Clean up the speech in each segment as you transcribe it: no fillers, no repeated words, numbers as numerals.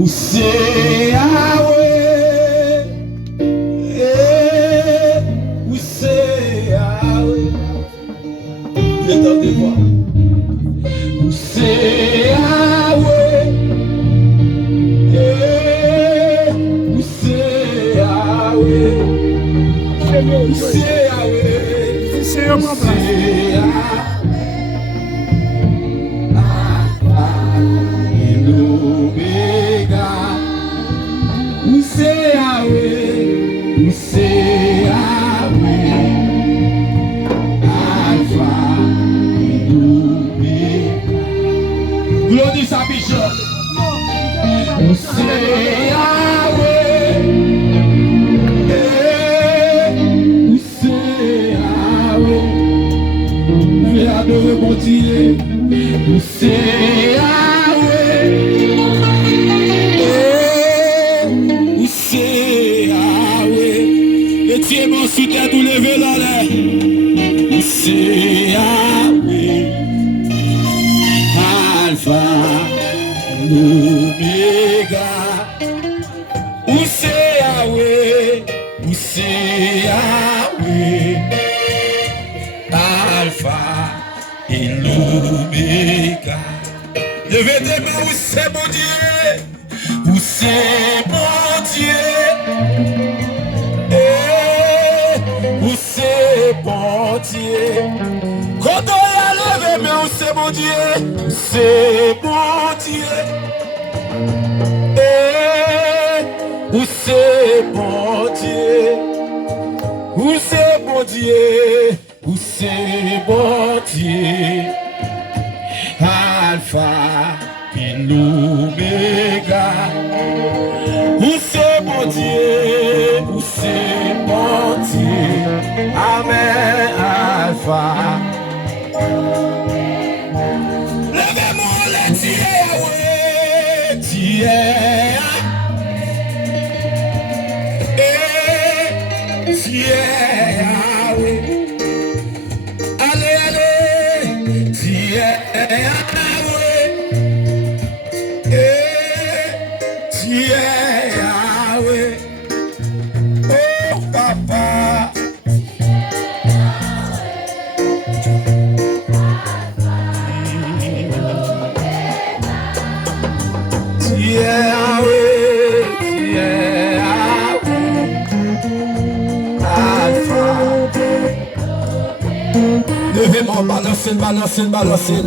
Ou c'est Yahweh, ou c'est Yahweh. Vous entendez voir? Ou c'est Yahweh, ou c'est Yahweh, ou c'est Yahweh, c'est Yahweh. C'est Yahweh, c'est Yahweh, Alpha et Omega. Glorifie sa bishop. C'est Yahweh, c'est Yahweh. Vous voulez adorer mon Dieu. C'est Yahweh. C'est mon soutien tout levé dans l'air. C'est Yahweh, Alpha, l'Oméga. Ou c'est Yahweh, ou c'est Yahweh, Alpha et l'Oméga. Levez des mains, où c'est mon Dieu, où c'est mon Dieu. Où c'est bon Dieu. Quand on a levé, mais où c'est bon Dieu. C'est bon Dieu. Où c'est bon Dieu. Où c'est bon Dieu. Où c'est bon Dieu. Alpha et l'Oméga. Où c'est bon Dieu. Où c'est bon Dieu. Amen, Alpha. Levez-moi le Dieu, Dieu. Dieu, Yahweh. Allez, allez, Dieu, Yahweh. Dieu, Yahweh. Oh, papa. Yahweh, Yahweh, Alpha. Levez-moi, balancez, balancez, balancez.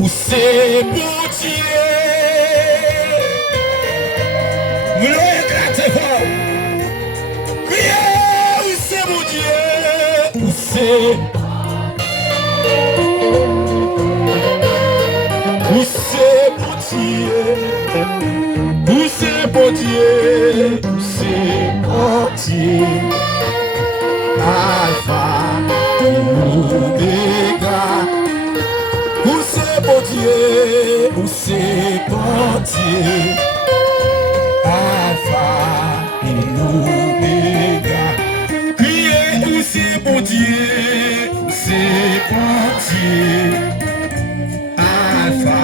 Où c'est mon Dieu? Vous l'avez éclaté fort. Criez, où c'est mon Dieu? Où c'est? Où c'est mon Dieu? Où c'est mon Dieu? Où c'est mon Dieu? Alpha, Omega. Où c'est mon Dieu? Où c'est mon Dieu? Alpha et Omega. Criez, où c'est mon Dieu? Où c'est mon Dieu? Alpha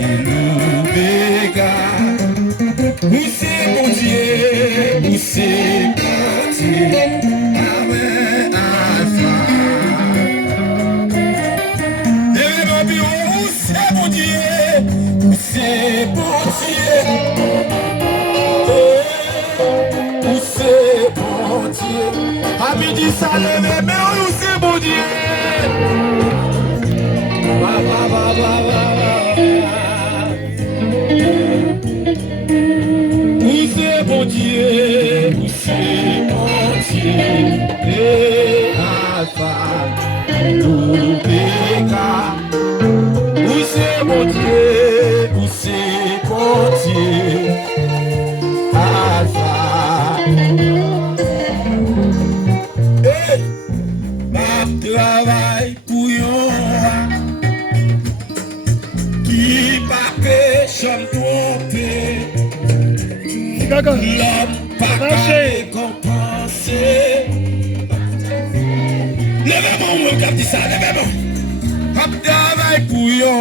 et l'Oméga. Où c'est mon Dieu? Où c'est mon Dieu? Amen, Alpha. Et ma vie, où c'est mon Dieu? Où c'est mon Dieu? Où c'est mon Dieu? À midi, ça lève, mais où c'est mon Dieu? Où c'est mon Dieu? Où c'est mon Dieu? Et Alpha, l'Oméga. Où c'est mon Dieu? Où c'est mon Dieu? Alpha. Hey, ma travail pour qui pas péché trompé. L'homme pas récompensé. Levez-moi, mon cap dit ça, levez-moi. Hop, travail pour yo.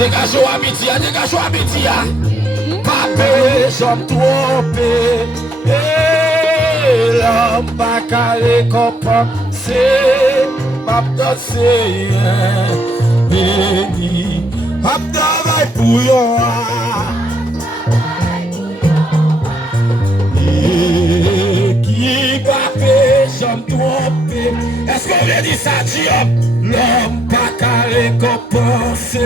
Dégagez amitié. Pape, j'aime tromper. L'homme pas carré compenser. M'a dansé, béni. M'a travaillé pour yo. Qui pape, j'aime tromper. Est-ce qu'on veut dire ça, Diop? L'homme pas carré compenser.